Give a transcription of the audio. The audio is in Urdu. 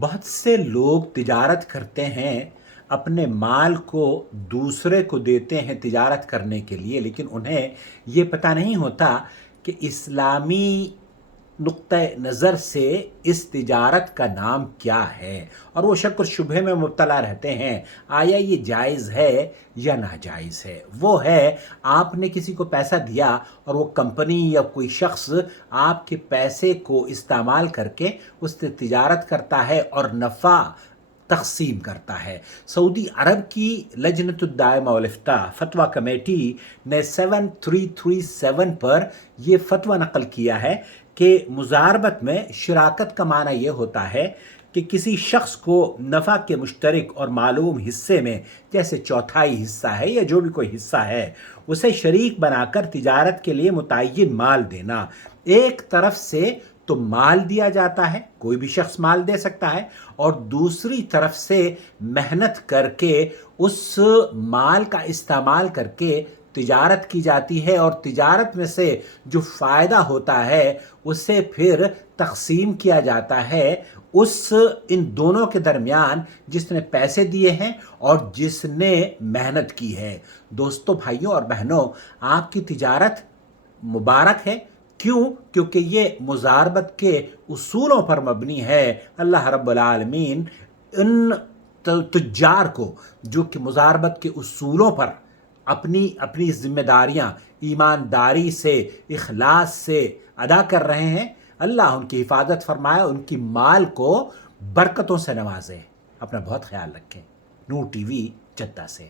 بہت سے لوگ تجارت کرتے ہیں، اپنے مال کو دوسرے کو دیتے ہیں تجارت کرنے کے لیے، لیکن انہیں یہ پتہ نہیں ہوتا کہ اسلامی نقطہ نظر سے اس تجارت کا نام کیا ہے، اور وہ شک و شبہے میں مبتلا رہتے ہیں آیا یہ جائز ہے یا ناجائز ہے۔ وہ ہے آپ نے کسی کو پیسہ دیا اور وہ کمپنی یا کوئی شخص آپ کے پیسے کو استعمال کر کے اس سے تجارت کرتا ہے اور نفع تقسیم کرتا ہے۔ سعودی عرب کی لجنۃ الدائمہ والافتاء فتویٰ کمیٹی نے 7337 پر یہ فتویٰ نقل کیا ہے کہ مزاربت میں شراکت کا معنی یہ ہوتا ہے کہ کسی شخص کو نفع کے مشترک اور معلوم حصے میں، جیسے چوتھائی حصہ ہے یا جو بھی کوئی حصہ ہے، اسے شریک بنا کر تجارت کے لیے متعین مال دینا۔ ایک طرف سے تو مال دیا جاتا ہے، کوئی بھی شخص مال دے سکتا ہے، اور دوسری طرف سے محنت کر کے اس مال کا استعمال کر کے تجارت کی جاتی ہے، اور تجارت میں سے جو فائدہ ہوتا ہے اسے پھر تقسیم کیا جاتا ہے ان دونوں کے درمیان، جس نے پیسے دیے ہیں اور جس نے محنت کی ہے۔ دوستو، بھائیوں اور بہنوں، آپ کی تجارت مبارک ہے۔ کیوں؟ کیونکہ یہ مزاربت کے اصولوں پر مبنی ہے۔ اللہ رب العالمین ان تجار کو جو کہ مزاربت کے اصولوں پر اپنی ذمہ داریاں ایمانداری سے، اخلاص سے ادا کر رہے ہیں، اللہ ان کی حفاظت فرمائے، ان کی مال کو برکتوں سے نوازے۔ اپنا بہت خیال رکھیں۔ نور ٹی وی جدہ سے۔